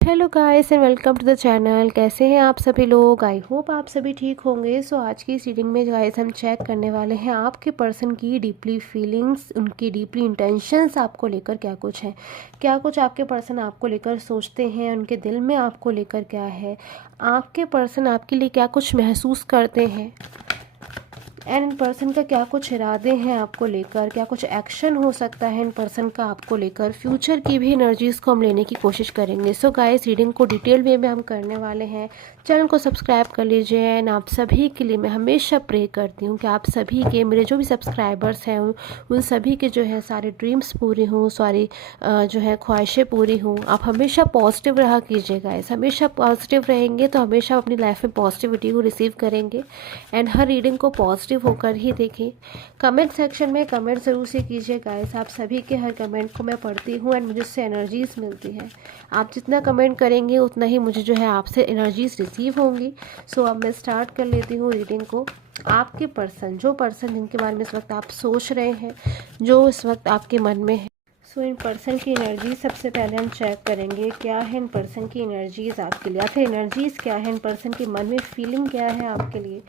Hello guys and welcome to the channel. कैसे हैं आप सभी लोग? आई होप आप सभी ठीक होंगे। आज की इस रीडिंग में गाइस हम चेक करने वाले हैं आपके पर्सन की डीपली फीलिंग्स, उनकी डीपली इंटेंशंस आपको लेकर क्या कुछ है, क्या कुछ आपके पर्सन आपको लेकर सोचते हैं, उनके दिल में आपको लेकर क्या है, आपके पर्सन आपके लिए क्या कुछ महसूस करते हैं एंड इन पर्सन का क्या कुछ इरादे हैं आपको लेकर, क्या कुछ एक्शन हो सकता है इन पर्सन का आपको लेकर। फ्यूचर की भी एनर्जीज़ को हम लेने की कोशिश करेंगे। गाइस रीडिंग को डिटेल वे में हम करने वाले हैं। चैनल को सब्सक्राइब कर लीजिए एंड आप सभी के लिए मैं हमेशा प्रे करती हूँ कि आप सभी के, मेरे जो भी सब्सक्राइबर्स हैं उन सभी के जो है सारे ड्रीम्स पूरी हों, सारी जो है ख्वाहिशें पूरी हों। आप हमेशा पॉजिटिव रहा कीजिएगा। हमेशा पॉजिटिव रहेंगे तो हमेशा अपनी लाइफ में पॉजिटिविटी को रिसीव करेंगे एंड हर रीडिंग को पॉजिटिव होकर ही देखें। कमेंट सेक्शन में कमेंट ज़रूर से कीजिए गाइस। आप सभी के हर कमेंट को मैं पढ़ती हूँ एंड मुझे इससे एनर्जीज़ मिलती है। आप जितना कमेंट करेंगे उतना ही मुझे जो है आपसे एनर्जीज़ रिसीव होंगी। अब मैं स्टार्ट कर लेती हूँ रीडिंग को। आपके पर्सन, जो पर्सन जिनके बारे में इस वक्त आप सोच रहे हैं, जो इस वक्त आपके मन में है, इन पर्सन की एनर्जी सबसे पहले हम चेक करेंगे। क्या है इन पर्सन की एनर्जीज़ आपके लिए, आखिर एनर्जीज़ क्या है, इन पर्सन के मन में फीलिंग क्या है आपके लिए,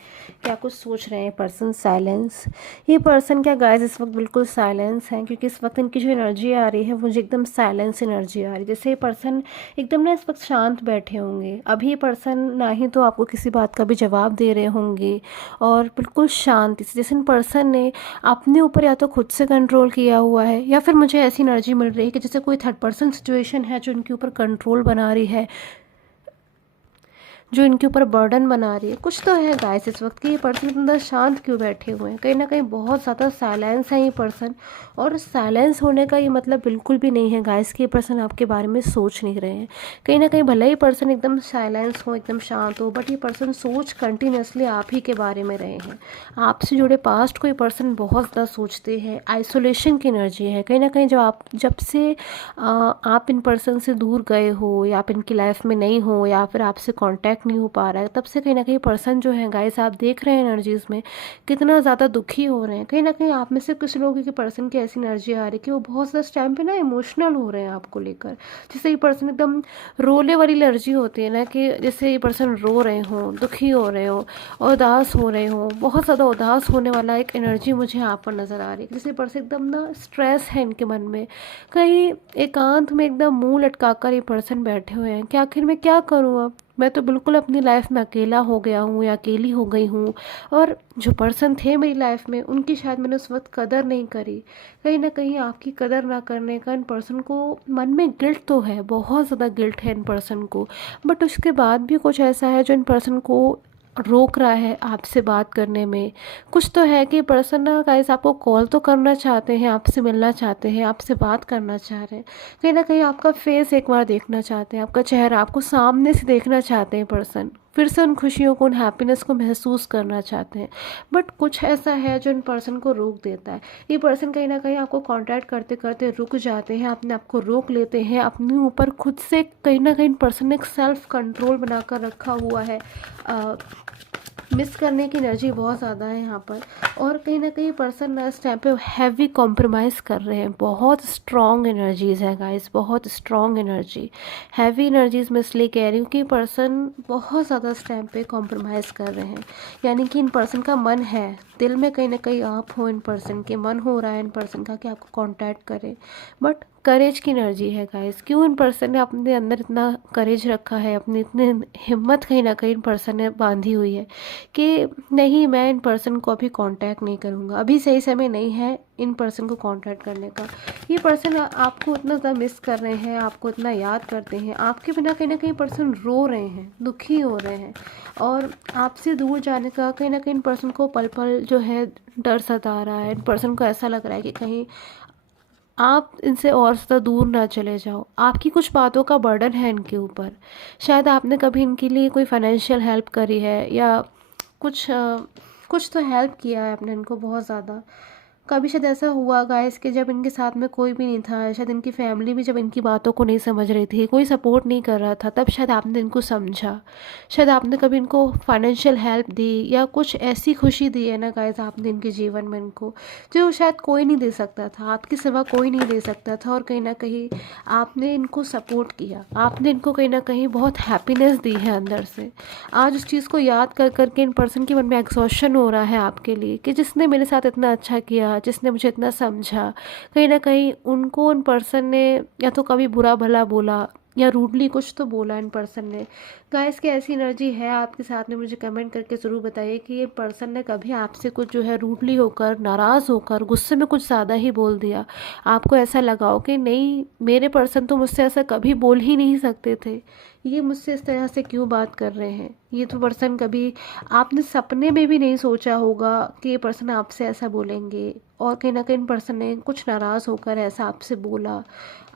क्या कुछ सोच रहे हैं पर्सन। साइलेंस। ये पर्सन क्या गाइस इस वक्त बिल्कुल साइलेंस है, क्योंकि इस वक्त इनकी जो एनर्जी आ रही है मुझे एकदम साइलेंस एनर्जी आ रही है। जैसे ये पर्सन एकदम ना इस वक्त शांत बैठे होंगे। अभी ये पर्सन ना ही तो आपको किसी बात का भी जवाब दे रहे होंगे और बिल्कुल शांति से, जैसे इन पर्सन ने अपने ऊपर या तो खुद से कंट्रोल किया हुआ है या फिर मुझे ऐसी एनर्जी मिल रही है कि जैसे कोई थर्ड पर्सन सिचुएशन है जो इनके ऊपर कंट्रोल बना रही है, जो इनके ऊपर बर्डन बना रही है। कुछ तो है गाइस इस वक्त कि ये पर्सन अंदर शांत क्यों बैठे हुए हैं। कहीं ना कहीं बहुत ज़्यादा साइलेंस है ये पर्सन, और साइलेंस होने का ये मतलब बिल्कुल भी नहीं है गाइस कि ये पर्सन आपके बारे में सोच नहीं रहे हैं। कहीं ना कहीं भले ही पर्सन एकदम साइलेंस हो, एकदम शांत हो, बट ये पर्सन सोच कंटिन्यूसली आप ही के बारे में रहे हैं। आपसे जुड़े पास्ट को ये पर्सन बहुत ज़्यादा सोचते हैं। आइसोलेशन की एनर्जी है कहीं ना कहीं। जब से आप इन पर्सन से दूर गए हो या आप इनकी लाइफ में नहीं हो या फिर आपसे कांटेक्ट नहीं हो पा रहा है, तब से कहीं ना कहीं पर्सन जो है गाइस आप देख रहे हैं एनर्जीज में कितना ज़्यादा दुखी हो रहे हैं। कहीं ना कहीं आप में से कुछ लोगों की पर्सन की ऐसी एनर्जी आ रही है कि वो बहुत ज़्यादा इस टाइम पे ना इमोशनल हो रहे हैं आपको लेकर। जैसे ये पर्सन एकदम रोने वाली एनर्जी होती है ना, कि जैसे ये पर्सन रो रहे हों, दुखी हो रहे हो, उदास हो रहे हो, बहुत ज़्यादा उदास होने वाला एक एनर्जी मुझे यहाँ पर नज़र आ रही है। जैसे पर्सन एकदम ना स्ट्रेस है इनके मन में, कहीं एकांत में एकदम मुंह लटका कर ये पर्सन बैठे हुए हैं कि आखिर मैं क्या करूँ। अब मैं तो बिल्कुल अपनी लाइफ में अकेला हो गया हूँ या अकेली हो गई हूँ, और जो पर्सन थे मेरी लाइफ में उनकी शायद मैंने उस वक्त कदर नहीं करी। कहीं ना कहीं आपकी कदर ना करने का इन पर्सन को मन में गिल्ट तो है, बहुत ज़्यादा गिल्ट है इन पर्सन को, बट उसके बाद भी कुछ ऐसा है जो इन पर्सन को रोक रहा है आपसे बात करने में। कुछ तो है कि पर्सन ना गाइस आपको कॉल तो करना चाहते हैं, आपसे मिलना चाहते हैं, आपसे बात करना चाह रहे हैं, कहीं ना कहीं आपका फेस एक बार देखना चाहते हैं, आपका चेहरा आपको सामने से देखना चाहते हैं पर्सन, फिर से उन खुशियों को, उन हैप्पीनेस को महसूस करना चाहते हैं। बट कुछ ऐसा है जो इन पर्सन को रोक देता है। ये पर्सन कहीं ना कहीं आपको कांटेक्ट करते करते रुक जाते हैं, अपने आप को रोक लेते हैं, अपने ऊपर खुद से कहीं ना कहीं पर्सन ने एक सेल्फ कंट्रोल बनाकर रखा हुआ है। मिस करने की एनर्जी बहुत ज़्यादा है यहाँ पर, और कहीं ना कहीं पर्सन ना इस टाइम पे हैवी कॉम्प्रोमाइज़ कर रहे हैं। बहुत स्ट्रॉन्ग एनर्जीज़ है गाइस, बहुत स्ट्रॉन्ग एनर्जी। हैवी एनर्जीज़ मैं इसलिए कह रही हूँ कि पर्सन बहुत ज़्यादा इस टाइम पे कॉम्प्रोमाइज़ कर रहे हैं। यानी कि इन पर्सन का मन है, दिल में कहीं ना कहीं आप हो, इन पर्सन के मन हो रहा है इन पर्सन का कि आपको कांटेक्ट करे, बट करेज की एनर्जी है गाइस। क्यों इन पर्सन ने अपने अंदर इतना करेज रखा है, अपनी इतनी हिम्मत कहीं ना कहीं इन पर्सन ने बांधी हुई है कि नहीं, मैं इन पर्सन को अभी कांटेक्ट नहीं करूँगा, अभी सही समय नहीं है इन पर्सन को कांटेक्ट करने का। ये पर्सन आपको इतना ज़्यादा मिस कर रहे हैं, आपको इतना याद करते हैं, आपके बिना कहीं ना कहीं पर्सन रो रहे हैं, दुखी हो रहे हैं, और आपसे दूर जाने का कहीं ना कहीं इन पर्सन को पल पल जो है डर सता रहा है। इन पर्सन को ऐसा लग रहा है कि कहीं आप इनसे और ज़्यादा दूर ना चले जाओ। आपकी कुछ बातों का बर्डन है इनके ऊपर। शायद आपने कभी इनके लिए कोई फाइनेंशियल हेल्प करी है या कुछ कुछ तो हेल्प किया है आपने इनको बहुत ज़्यादा। कभी शायद ऐसा हुआ गाइस कि जब इनके साथ में कोई भी नहीं था, शायद इनकी फैमिली भी जब इनकी बातों को नहीं समझ रही थी, कोई सपोर्ट नहीं कर रहा था, तब शायद आपने इनको समझा। शायद आपने कभी इनको फाइनेंशियल हेल्प दी या कुछ ऐसी खुशी दी है ना गाइस आपने इनके जीवन में इनको, जो शायद कोई नहीं दे सकता था, आपके सिवा कोई नहीं दे सकता था। और कहीं ना कहीं आपने इनको सपोर्ट किया, आपने इनको कहीं ना कहीं बहुत हैप्पीनेस दी है अंदर से। आज उस चीज़ को याद कर करके इन पर्सन के मन में एग्जॉशन हो रहा है आपके लिए, कि जिसने मेरे साथ इतना अच्छा किया, जिसने मुझे इतना समझा, कहीं ना कहीं उनको उन पर्सन ने या तो कभी बुरा भला बोला या रूडली कुछ तो बोला इन पर्सन ने। गाइस की ऐसी एनर्जी है आपके साथ में, मुझे कमेंट करके ज़रूर बताइए कि ये पर्सन ने कभी आपसे कुछ जो है रूडली होकर, नाराज़ होकर, गुस्से में कुछ ज़्यादा ही बोल दिया, आपको ऐसा लगा हो कि नहीं मेरे पर्सन तो मुझसे ऐसा कभी बोल ही नहीं सकते थे, ये मुझसे इस तरह से क्यों बात कर रहे हैं। ये तो पर्सन कभी आपने सपने में भी नहीं सोचा होगा कि ये पर्सन आपसे ऐसा बोलेंगे, और कहीं ना कहीं पर्सन ने कुछ नाराज़ होकर ऐसा आपसे बोला।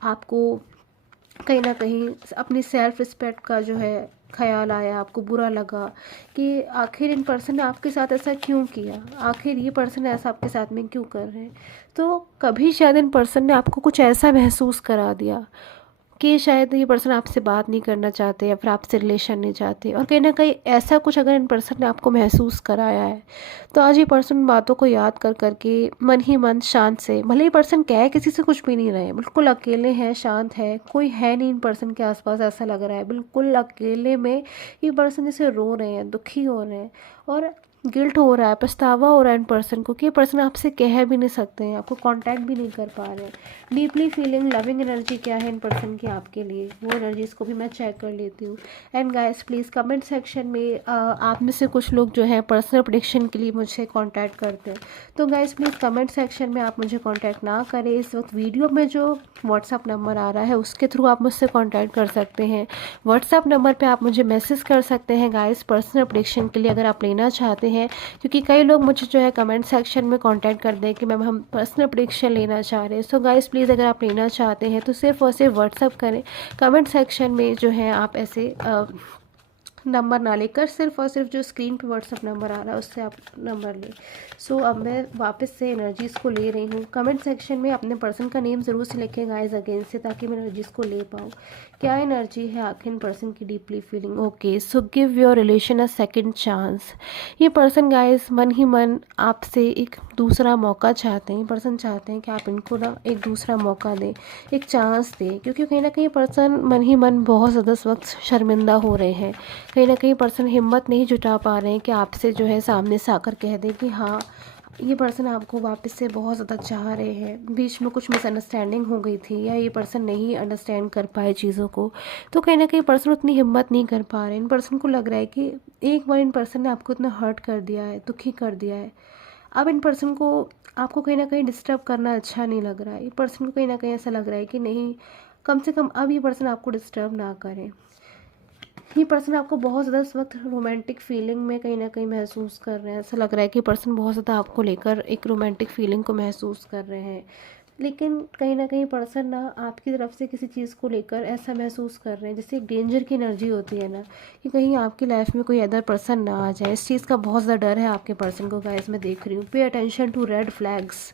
आपको कहीं ना कहीं अपनी सेल्फ रिस्पेक्ट का जो है ख्याल आया, आपको बुरा लगा कि आखिर इन पर्सन ने आपके साथ ऐसा क्यों किया, आखिर ये पर्सन ऐसा आपके साथ में क्यों कर रहे हैं। तो कभी शायद इन पर्सन ने आपको कुछ ऐसा महसूस करा दिया कि शायद ये पर्सन आपसे बात नहीं करना चाहते या फिर आपसे रिलेशन नहीं चाहते, और कहीं ना कहीं ऐसा कुछ अगर इन पर्सन ने आपको महसूस कराया है, तो आज ये पर्सन बातों को याद कर करके मन ही मन शांत से, भले ही पर्सन कहे किसी से कुछ भी नहीं रहे, बिल्कुल अकेले हैं, शांत है, कोई है नहीं इन पर्सन के आसपास, ऐसा लग रहा है बिल्कुल अकेले में ये पर्सन जैसे रो रहे हैं, दुखी हो रहे हैं, और गिल्ट हो रहा है, पछतावा हो रहा है इन पर्सन को कि ये पर्सन आपसे कह भी नहीं सकते हैं, आपको कांटेक्ट भी नहीं कर पा रहे हैं। डीपली फीलिंग लविंग एनर्जी क्या है इन पर्सन की आपके लिए, वो एनर्जीज को भी मैं चेक कर लेती हूँ। And guys please comment section में आप में से कुछ लोग जो है पर्सनल प्रेडिक्शन के लिए मुझे कांटेक्ट करते हैं, तो गाइस प्लीज़ कमेंट सेक्शन में आप मुझे कांटेक्ट ना करें। इस वक्त वीडियो में जो व्हाट्सअप नंबर आ रहा है उसके थ्रू आप मुझसे कांटेक्ट कर सकते हैं। व्हाट्सअप नंबर पे आप मुझे मैसेज कर सकते हैं गाइस पर्सनल प्रेडिक्शन के लिए, अगर आप लेना चाहते हैं। क्योंकि कई लोग मुझे जो है कमेंट सेक्शन में कांटेक्ट कर दें कि मैम हम पर्सनल प्रेडिक्शन लेना चाह रहे हैं। सो गाइस प्लीज़ अगर आप लेना चाहते हैं तो सिर्फ और सिर्फ व्हाट्सअप करें, कमेंट सेक्शन में जो है आप ऐसे नंबर ना लेकर सिर्फ और सिर्फ जो स्क्रीन पे व्हाट्सअप नंबर आ रहा है उससे आप नंबर लें। सो अब मैं वापस से एनर्जीज़ को ले रही हूँ। कमेंट सेक्शन में अपने पर्सन का नेम ज़रूर से लिखें गाइस अगेन से, ताकि मैं एनर्जीज़ को ले पाऊँ। क्या एनर्जी है आखिर इन पर्सन की deeply feeling. Okay, so give your relation a second chance. ये पर्सन गाइस मन ही मन आपसे एक दूसरा मौका चाहते हैं। पर्सन चाहते हैं कि आप इनको ना एक दूसरा मौका दें, एक चांस दें, क्योंकि कहीं ना कहीं पर्सन मन ही मन बहुत ज़्यादा इस वक्त शर्मिंदा हो रहे हैं। कहीं ना कहीं पर्सन हिम्मत नहीं जुटा पा रहे हैं कि आपसे जो है सामने से आकर कह दें कि हाँ ये पर्सन आपको वापस से बहुत ज़्यादा चाह रहे हैं, बीच में कुछ मिसअंडरस्टैंडिंग हो गई थी या ये पर्सन नहीं अंडरस्टैंड कर पाए चीज़ों को, तो कहीं ना कहीं पर्सन उतनी हिम्मत नहीं कर पा रहे हैं। इन पर्सन को लग रहा है कि एक बार इन पर्सन ने आपको इतना हर्ट कर दिया है, दुखी कर दिया है, अब इन पर्सन को आपको कहीं ना कहीं डिस्टर्ब करना अच्छा नहीं लग रहा है। ये पर्सन को कहीं ना कहीं ऐसा लग रहा है कि नहीं, कम से कम अब ये पर्सन आपको डिस्टर्ब ना करें। ये पर्सन आपको बहुत ज़्यादा इस वक्त रोमांटिक फीलिंग में कहीं ना कहीं महसूस कर रहे हैं। ऐसा लग रहा है कि पर्सन बहुत ज़्यादा आपको लेकर एक रोमांटिक फीलिंग को महसूस कर रहे हैं, लेकिन कहीं ना कहीं पर्सन ना आपकी तरफ से किसी चीज़ को लेकर ऐसा महसूस कर रहे हैं जैसे एक डेंजर की एनर्जी होती है ना, कि कहीं आपकी लाइफ में कोई अदर पर्सन ना आ जाए। इस चीज़ का बहुत ज़्यादा डर है आपके पर्सन को गाइस, मैं देख रही हूँ। Pay attention to red flags.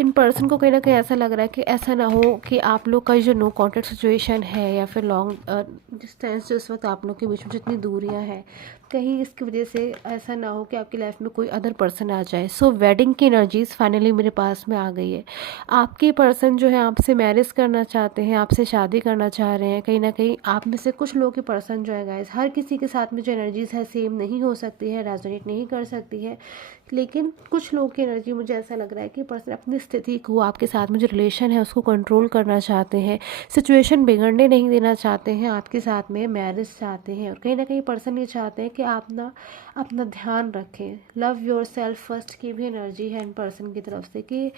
In person को कहीं ना कहीं ऐसा लग रहा है कि ऐसा ना हो कि आप लोग का जो नो कॉन्टेक्ट सिचुएशन है या फिर लॉन्ग डिस्टेंस जो इस वक्त आप लोग के बीच में जितनी दूरियाँ हैं, कहीं इसकी वजह से ऐसा ना हो कि आपकी लाइफ में कोई अदर पर्सन आ जाए। सो वेडिंग की एनर्जीज फाइनली मेरे पास में आ गई है। आपके पर्सन जो है आपसे मैरिज करना चाहते हैं, आपसे शादी करना चाह रहे हैं। कहीं ना कहीं आप में से कुछ लोग के पर्सन जो है गाइस, हर किसी के साथ में जो एनर्जीज है सेम नहीं हो सकती है, रेजोनेट नहीं कर सकती है, लेकिन कुछ लोग की एनर्जी मुझे ऐसा लग रहा है कि पर्सन अपनी स्थिति को, आपके साथ में जो रिलेशन है उसको कंट्रोल करना चाहते हैं, सिचुएशन बिगड़ने नहीं देना चाहते हैं, आपके साथ में मैरिज चाहते हैं। और कहीं ना कहीं पर्सन ये चाहते हैं कि आप ना अपना ध्यान रखें। लव योर सेल्फ फर्स्ट की भी एनर्जी है इन पर्सन की तरफ से कि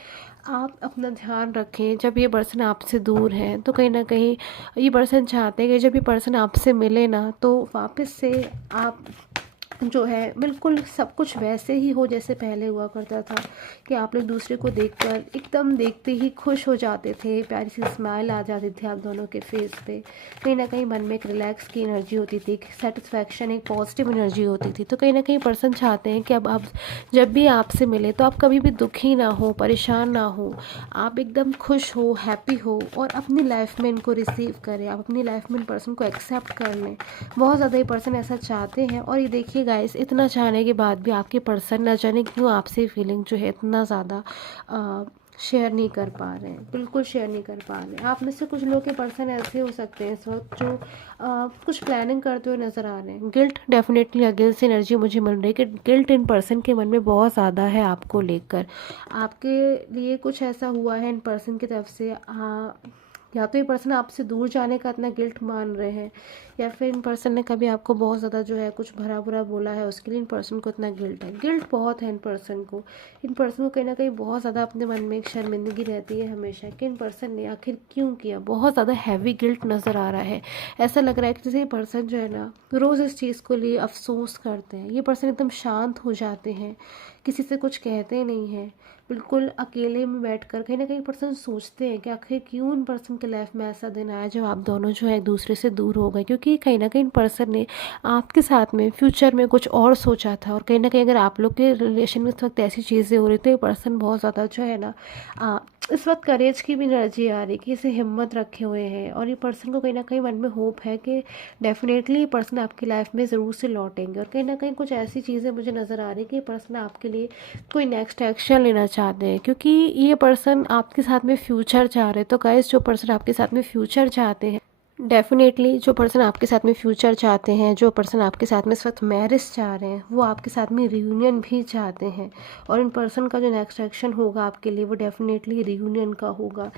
आप अपना ध्यान रखें। जब ये पर्सन आपसे दूर है तो कहीं ना कहीं ये पर्सन चाहते हैं कि जब ये पर्सन आपसे मिले ना तो वापस से आप जो है बिल्कुल सब कुछ वैसे ही हो जैसे पहले हुआ करता था, कि आप लोग दूसरे को देखकर एकदम देखते ही खुश हो जाते थे, प्यारी सी स्माइल आ जाती थी आप दोनों के फेस पे। कहीं ना कहीं मन में एक रिलैक्स की एनर्जी होती थी, एक सेटिस्फैक्शन, एक पॉजिटिव एनर्जी होती थी। तो कहीं ना कहीं पर्सन चाहते हैं कि अब आप जब भी आपसे मिले तो आप कभी भी दुखी ना हो, परेशान ना हो, आप एकदम खुश हो, हैप्पी हो, और अपनी लाइफ में इनको रिसीव करें, आप अपनी लाइफ में इन पर्सन को एक्सेप्ट कर लें। बहुत ज़्यादा ये पर्सन ऐसा चाहते हैं। और ये देखिए गाइस, इतना चाहने के बाद भी आपके पर्सन न जाने क्यों आपसे फीलिंग जो है इतना ज़्यादा शेयर नहीं कर पा रहे हैं, बिल्कुल शेयर नहीं कर पा रहे हैं। आप में से कुछ लोग के पर्सन ऐसे हो सकते हैं इस वक्त जो कुछ प्लानिंग करते हुए नज़र आ रहे हैं। गिल्ट, डेफिनेटली गिल्ट से एनर्जी मुझे मिल रही है कि गिल्ट इन पर्सन के मन में बहुत ज़्यादा है आपको लेकर। आपके लिए कुछ ऐसा हुआ है इन पर्सन की तरफ से, या तो ये पर्सन आपसे दूर जाने का इतना गिल्ट मान रहे हैं, या फिर इन पर्सन ने कभी आपको बहुत ज़्यादा जो है कुछ भरा बुरा बोला है, उसके लिए इन पर्सन को इतना गिल्ट है। गिल्ट बहुत है इन पर्सन को। इन पर्सन को कहीं ना कहीं बहुत ज़्यादा अपने मन में एक शर्मिंदगी रहती है हमेशा, कि इन पर्सन ने आखिर क्यों किया। बहुत ज़्यादा हैवी गिल्ट नज़र आ रहा है। ऐसा लग रहा है कि जैसे ये पर्सन जो है ना रोज़ इस चीज़ को लिए अफसोस करते हैं। ये पर्सन एकदम शांत हो जाते हैं, किसी से कुछ कहते नहीं हैं, बिल्कुल अकेले में बैठकर कहीं ना कहीं पर्सन सोचते हैं कि आखिर क्यों इन पर्सन के लाइफ में ऐसा दिन आया जब आप दोनों जो है एक दूसरे से दूर हो गए। क्योंकि कहीं ना कहीं पर्सन ने आपके साथ में फ्यूचर में कुछ और सोचा था, और कहीं ना कहीं अगर आप लोग के रिलेशन में इस वक्त ऐसी चीज़ें हो रही तो ये पर्सन बहुत ज़्यादा जो है ना इस वक्त करेज की भी एनर्जी आ रही कि इसे हिम्मत रखे हुए हैं। और ये पर्सन को कहीं ना कहीं मन में होप है कि डेफिनेटली ये पर्सन आपकी लाइफ में ज़रूर से लौटेंगे। और कहीं ना कहीं कुछ ऐसी चीज़ें मुझे नज़र आ रही कि ये पर्सन आपके लिए कोई नेक्स्ट एक्शन लेना चाहते हैं, क्योंकि ये पर्सन आपके साथ में फ्यूचर चाह रहे हैं। तो गाइस, जो पर्सन आपके साथ में फ्यूचर चाहते हैं, डेफिनेटली जो पर्सन आपके साथ में फ्यूचर चाहते हैं, जो पर्सन आपके साथ में इस वक्त मैरिज चाह रहे हैं, वो आपके साथ में रियूनियन भी चाहते हैं। और इन पर्सन का जो नेक्स्ट एक्शन होगा आपके लिए वो डेफिनेटली रियूनियन का होगा।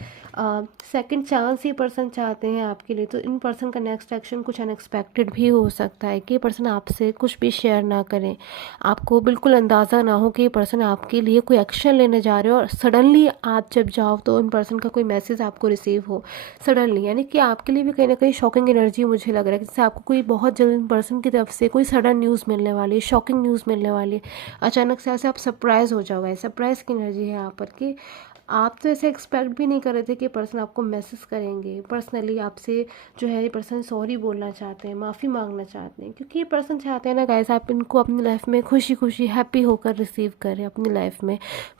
सेकंड चांस ये पर्सन चाहते हैं आपके लिए। तो इन पर्सन का नेक्स्ट एक्शन कुछ अनएक्सपेक्टेड भी हो सकता है, कि ये पर्सन आपसे कुछ भी शेयर ना करें, आपको बिल्कुल अंदाज़ा ना हो कि ये पर्सन आपके लिए कोई एक्शन लेने जा रहे हो, और सडनली आप जब जाओ तो इन पर्सन का कोई मैसेज आपको रिसीव हो सडनली। यानी कि आपके लिए भी कहीं ना कहीं शॉकिंग एनर्जी मुझे लग रहा है, जैसे आपको कोई बहुत जल्द पर्सन की तरफ से कोई सडन न्यूज़ मिलने वाली है, शॉकिंग न्यूज़ मिलने वाली है। अचानक से ऐसे आप सरप्राइज़ हो जाओगे, सरप्राइज़ की एनर्जी है यहाँ पर, कि आप तो ऐसे एक्सपेक्ट भी नहीं कर रहे थे कि पर्सन आपको मैसेज करेंगे, पर्सनली आपसे जो है ये पर्सन सॉरी बोलना चाहते हैं, माफ़ी मांगना चाहते हैं। क्योंकि ये पर्सन चाहते हैं ना गाइस, आप इनको अपनी लाइफ में खुशी खुशी हैप्पी होकर रिसीव करें अपनी लाइफ में।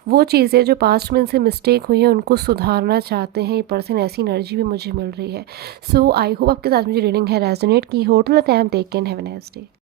वो चीज़ें जो पास्ट में इनसे मिस्टेक हुई है उनको सुधारना चाहते हैं ये पर्सन, ऐसी एनर्जी भी मुझे मिल रही है। सो आई होप आपके साथ मुझे रीडिंग है रेजोनेट की हो। Till the time take care, have a nice day.